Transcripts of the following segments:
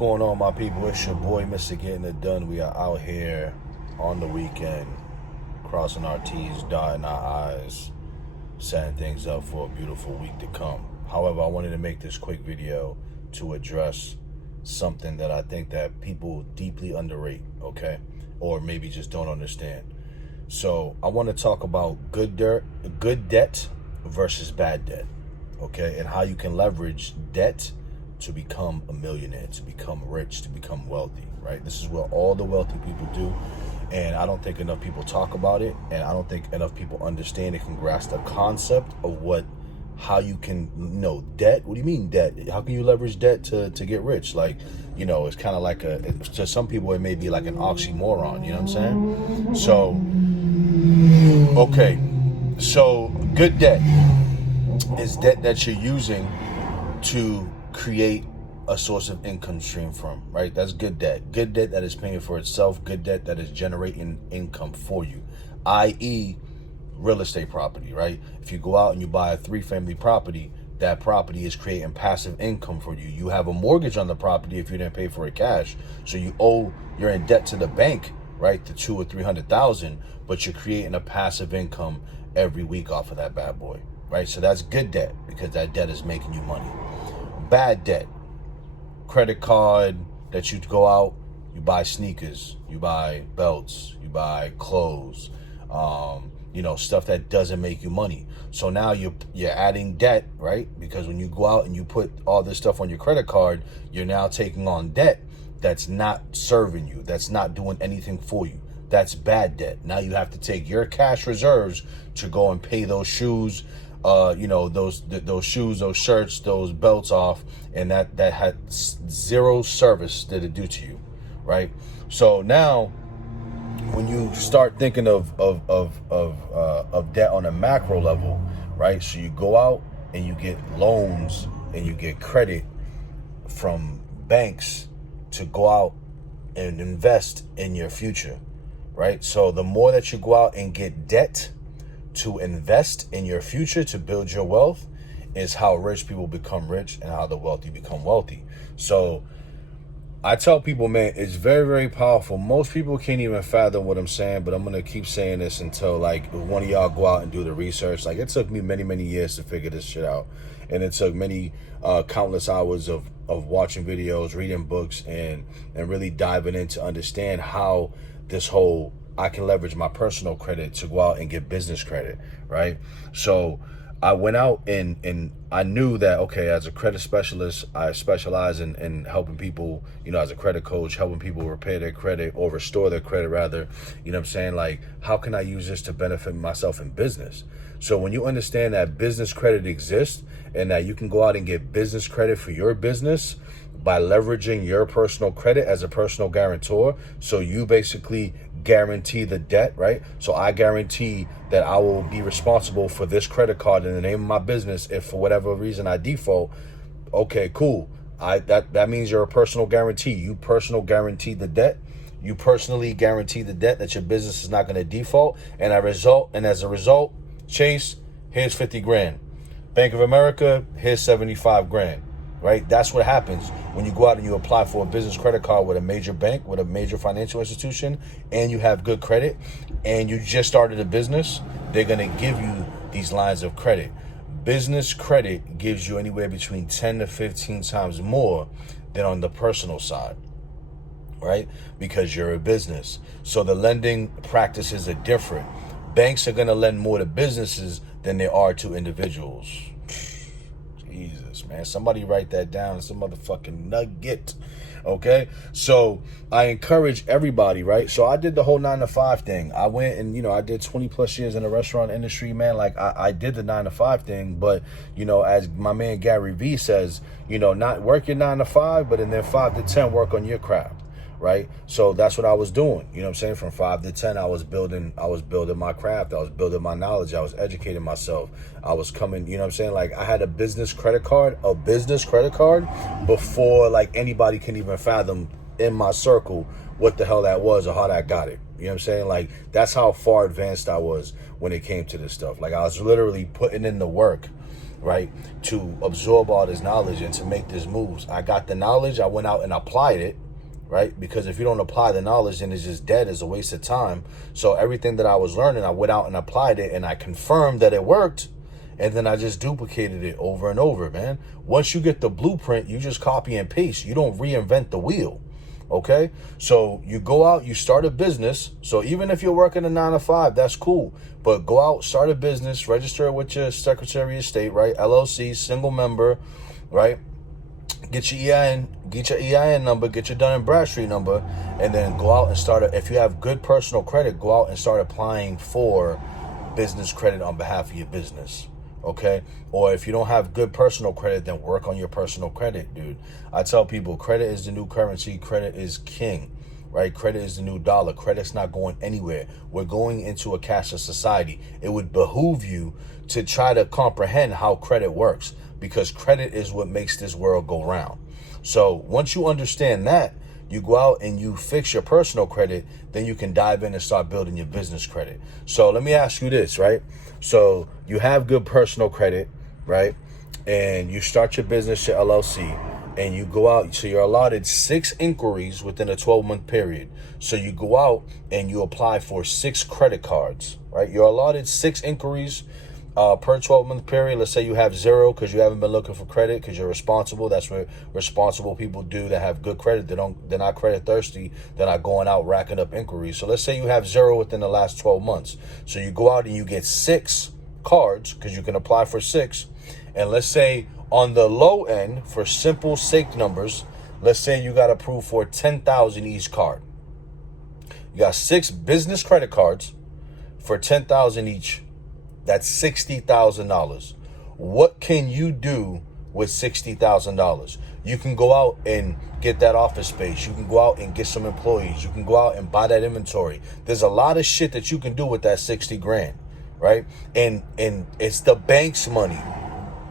going on, my people? It's your boy, Mr. Getting It Done. We are out here on the weekend, crossing our T's, dotting our I's, setting things up for a beautiful week to come. However, I wanted to make this quick video to address something that I think that people deeply underrate, okay? Or maybe just don't understand. So I want to talk about good debt versus bad debt, okay? And how you can leverage debt to become a millionaire, to become rich, to become wealthy, right? This is what all the wealthy people do. And I don't think enough people talk about it. And I don't think enough people understand and can grasp the concept of how you can, debt. What do you mean debt? How can you leverage debt to get rich? Like, it's kind of like to some people, it may be like an oxymoron, you know what I'm saying? So, okay. So good debt is debt that you're using to create a source of income stream from, right? That's good debt. Good debt that is paying for itself. Good debt that is generating income for you, i.e. real estate property, right? If you go out and you buy a 3-family property, that property is creating passive income for you. You have a mortgage on the property if you didn't pay for it cash. So you're in debt to the bank, right? To $200,000 or $300,000, but you're creating a passive income every week off of that bad boy, right? So that's good debt because that debt is making you money. Bad debt, credit card that you go out, you buy sneakers, you buy belts, you buy clothes, stuff that doesn't make you money. So now you're adding debt, right? Because when you go out and you put all this stuff on your credit card, you're now taking on debt that's not serving you, that's not doing anything for you. That's bad debt. Now you have to take your cash reserves to go and pay those shoes, those shoes, those shirts, those belts off, and that had zero service that it do to you, right? So now, when you start thinking of debt on a macro level, right? So you go out and you get loans and you get credit from banks to go out and invest in your future, right? So the more that you go out and get debt to invest in your future, to build your wealth, is how rich people become rich and how the wealthy become wealthy. So I tell people, man, it's very, very powerful. Most people can't even fathom what I'm saying, but I'm going to keep saying this until one of y'all go out and do the research. It took me many, many years to figure this shit out. And it took many countless hours of watching videos, reading books, and really diving in to understand how I can leverage my personal credit to go out and get business credit, right? So I went out and I knew that, okay, as a credit specialist, I specialize in helping people, as a credit coach, helping people repair their credit or restore their credit rather. You know what I'm saying? How can I use this to benefit myself in business? So when you understand that business credit exists and that you can go out and get business credit for your business by leveraging your personal credit as a personal guarantor, so you basically guarantee the debt, right? So I guarantee that I will be responsible for this credit card in the name of my business if for whatever reason I default. Okay, cool. That means you're a personal guarantee. You personal guarantee the debt. You personally guarantee the debt that your business is not going to default. And as a result, Chase, here's 50 grand. Bank of America, here's 75 grand. Right? That's what happens when you go out and you apply for a business credit card with a major bank, with a major financial institution, and you have good credit, and you just started a business. They're going to give you these lines of credit. Business credit gives you anywhere between 10 to 15 times more than on the personal side, right? Because you're a business. So the lending practices are different. Banks are going to lend more to businesses than they are to individuals. Jesus, man. Somebody write that down. It's a motherfucking nugget. Okay? So I encourage everybody, right? So I did the whole 9-to-5 thing. I went and, I did 20 plus years in the restaurant industry, man. I did the 9-to-5 thing, but, as my man Gary Vee says, not work your 9-to-5, but in then 5 to 10, work on your craft. Right? So that's what I was doing. You know what I'm saying? From 5 to 10, I was building my craft. I was building my knowledge. I was educating myself. I was coming, you know what I'm saying? I had a business credit card before anybody can even fathom in my circle what the hell that was or how that got it. You know what I'm saying? That's how far advanced I was when it came to this stuff. I was literally putting in the work right, to absorb all this knowledge and to make these moves. I got the knowledge, I went out and applied it, right? Because if you don't apply the knowledge, then it's just dead. It's a waste of time. So everything that I was learning, I went out and applied it, and I confirmed that it worked, and then I just duplicated it over and over, man. Once you get the blueprint, you just copy and paste. You don't reinvent the wheel, okay? So you go out, you start a business. So even if you're working a 9 to 5, that's cool. But go out, start a business, register it with your Secretary of State, right? LLC, single member, right? Get your EIN number, get your Dun & Bradstreet number, and then go out and start if you have good personal credit, go out and start applying for business credit on behalf of your business, okay? Or if you don't have good personal credit, then work on your personal credit, dude. I tell people, credit is the new currency. Credit is king, right? Credit is the new dollar. Credit's not going anywhere. We're going into a cashless society. It would behoove you to try to comprehend how credit works, because credit is what makes this world go round. So once you understand that, you go out and you fix your personal credit, then you can dive in and start building your business credit. So let me ask you this, right? So you have good personal credit, right? And you start your business, your LLC, and you go out. So you're allotted 6 inquiries within a 12-month period. So you go out and you apply for 6 credit cards, right? You're allotted 6 inquiries per 12-month period. Let's say you have 0 because you haven't been looking for credit because you're responsible. That's what responsible people do that have good credit. They're not credit thirsty. They're not going out racking up inquiries. So let's say you have 0 within the last 12 months. So you go out and you get 6 cards because you can apply for 6. And let's say on the low end, for simple sake numbers, let's say you got approved for $10,000 each card. You got 6 business credit cards for $10,000 each. That's $60,000. What can you do with $60,000? You can go out and get that office space. You can go out and get some employees. You can go out and buy that inventory. There's a lot of shit that you can do with that 60 grand, right? And it's the bank's money,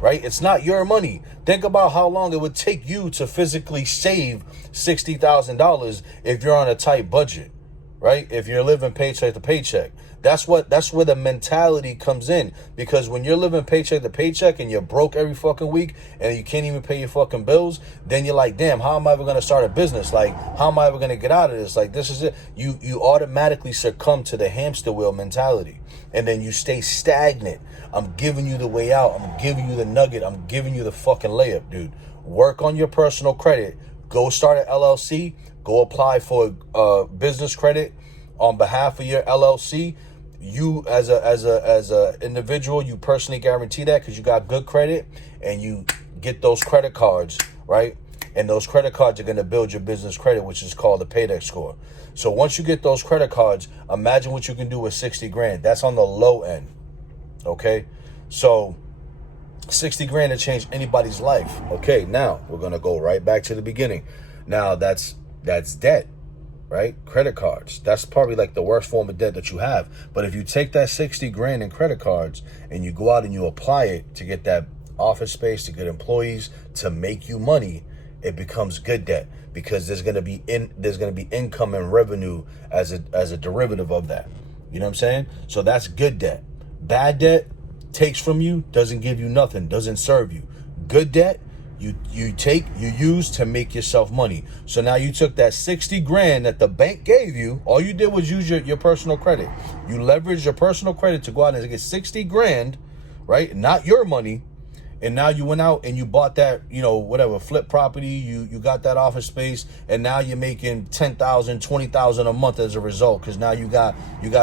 right? It's not your money. Think about how long it would take you to physically save $60,000 if you're on a tight budget, right? If you're living paycheck to paycheck. That's where the mentality comes in, because when you're living paycheck to paycheck and you're broke every fucking week and you can't even pay your fucking bills, then you're like, damn, how am I ever going to start a business? Like, how am I ever going to get out of this? Like, this is it. You automatically succumb to the hamster wheel mentality, and then you stay stagnant. I'm giving you the way out. I'm giving you the nugget. I'm giving you the fucking layup, dude. Work on your personal credit. Go start an LLC. Go apply for business credit on behalf of your LLC. You as a individual, you personally guarantee that because you got good credit, and you get those credit cards, right? And those credit cards are going to build your business credit, which is called the Paydex score. So once you get those credit cards, imagine what you can do with 60 grand. That's on the low end, okay? So 60 grand to change anybody's life. Okay, now we're going to go right back to the beginning. Now that's debt. Right? Credit cards. That's probably like the worst form of debt that you have. But if you take that 60 grand in credit cards and you go out and you apply it to get that office space, to get employees, to make you money, it becomes good debt, because there's going to be income and revenue as a derivative of that. You know what I'm saying? So that's good debt. Bad debt takes from you, doesn't give you nothing, doesn't serve you. Good debt, you use to make yourself money. So now you took that 60 grand that the bank gave you. All you did was use your personal credit. You leveraged your personal credit to go out and get 60 grand, right? Not your money. And now you went out and you bought that, flip property. You got that office space, and now you're making $10,000, $20,000 a month as a result, because now you got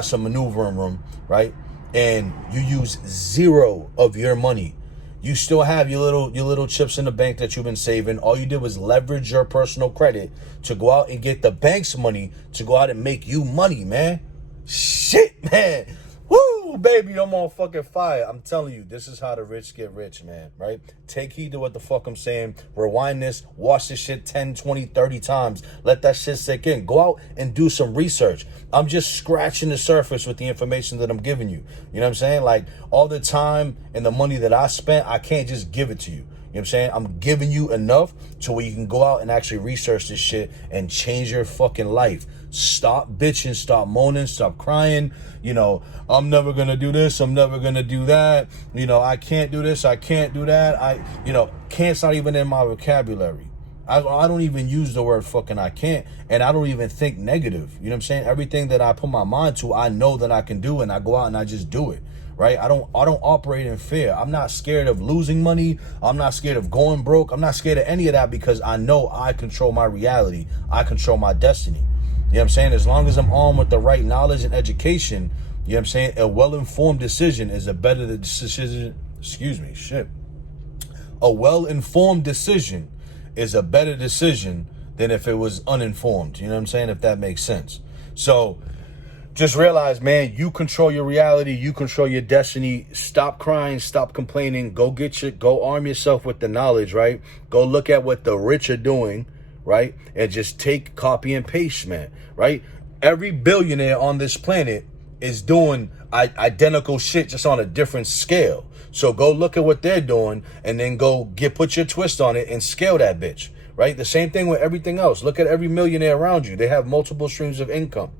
some maneuvering room, right? And you use 0 of your money. You still have your little chips in the bank that you've been saving. All you did was leverage your personal credit to go out and get the bank's money to go out and make you money, man. Shit, man. Woo, baby, I'm on fucking fire. I'm telling you, this is how the rich get rich, man, right? Take heed to what the fuck I'm saying. Rewind this, watch this shit 10, 20, 30 times. Let that shit sink in. Go out and do some research. I'm just scratching the surface with the information that I'm giving you. You know what I'm saying? Like, all the time and the money that I spent, I can't just give it to you. You know what I'm saying? I'm giving you enough to where you can go out and actually research this shit and change your fucking life. Stop bitching, stop moaning, stop crying. You know, I'm never going to do this, I'm never going to do that. You know, I can't do this, I can't do that. Can't's not even in my vocabulary. I don't even use the word fucking I can't, and I don't even think negative. You know what I'm saying? Everything that I put my mind to, I know that I can do, and I go out and I just do it. Right? I don't operate in fear. I'm not scared of losing money. I'm not scared of going broke. I'm not scared of any of that because I know I control my reality. I control my destiny. You know what I'm saying? As long as I'm armed with the right knowledge and education, you know what I'm saying? A well-informed decision is a better decision. A well-informed decision is a better decision than if it was uninformed. You know what I'm saying? If that makes sense. So just realize, man, you control your reality. You control your destiny. Stop crying. Stop complaining. Go arm yourself with the knowledge, right? Go look at what the rich are doing, right? And just copy and paste, man, right? Every billionaire on this planet is doing identical shit, just on a different scale. So go look at what they're doing and then put your twist on it and scale that bitch, right? The same thing with everything else. Look at every millionaire around you. They have multiple streams of income,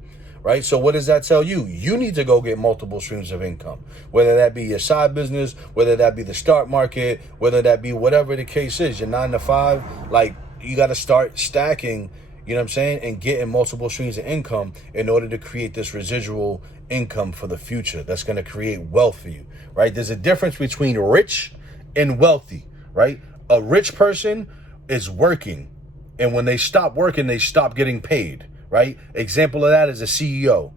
right? So what does that tell you? You need to go get multiple streams of income, whether that be your side business, whether that be the stock market, whether that be whatever the case is, your 9 to 5, like you got to start stacking, you know what I'm saying? And getting multiple streams of income in order to create this residual income for the future that's going to create wealth for you, right? There's a difference between rich and wealthy, right? A rich person is working, and when they stop working, they stop getting paid, right? Example of that is a CEO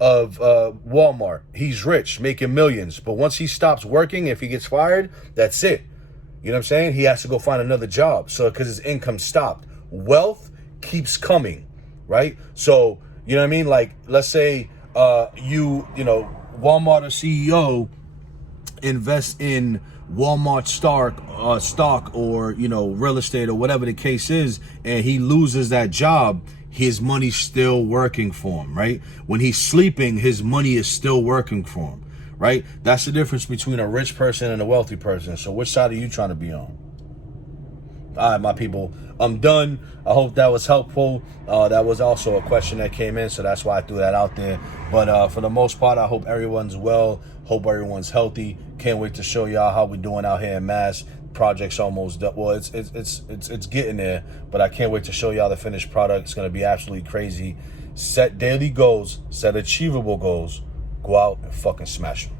of Walmart. He's rich, making millions, but once he stops working, if he gets fired, that's it. You know what I'm saying? He has to go find another job. So because his income stopped. Wealth keeps coming, right? So, you know what I mean? Like, let's say Walmart or CEO invest in Walmart stock or, real estate or whatever the case is, and he loses that job, his money's still working for him, right? When he's sleeping, his money is still working for him, right? That's the difference between a rich person and a wealthy person. So which side are you trying to be on? All right, my people, I'm done. I hope that was helpful. That was also a question that came in, so that's why I threw that out there. But for the most part, I hope everyone's well. Hope everyone's healthy. Can't wait to show y'all how we're doing out here in Mass. Project's almost done. Well, it's getting there, but I can't wait to show y'all the finished product. It's gonna be absolutely crazy. Set daily goals. Set achievable goals. Go out and fucking smash them.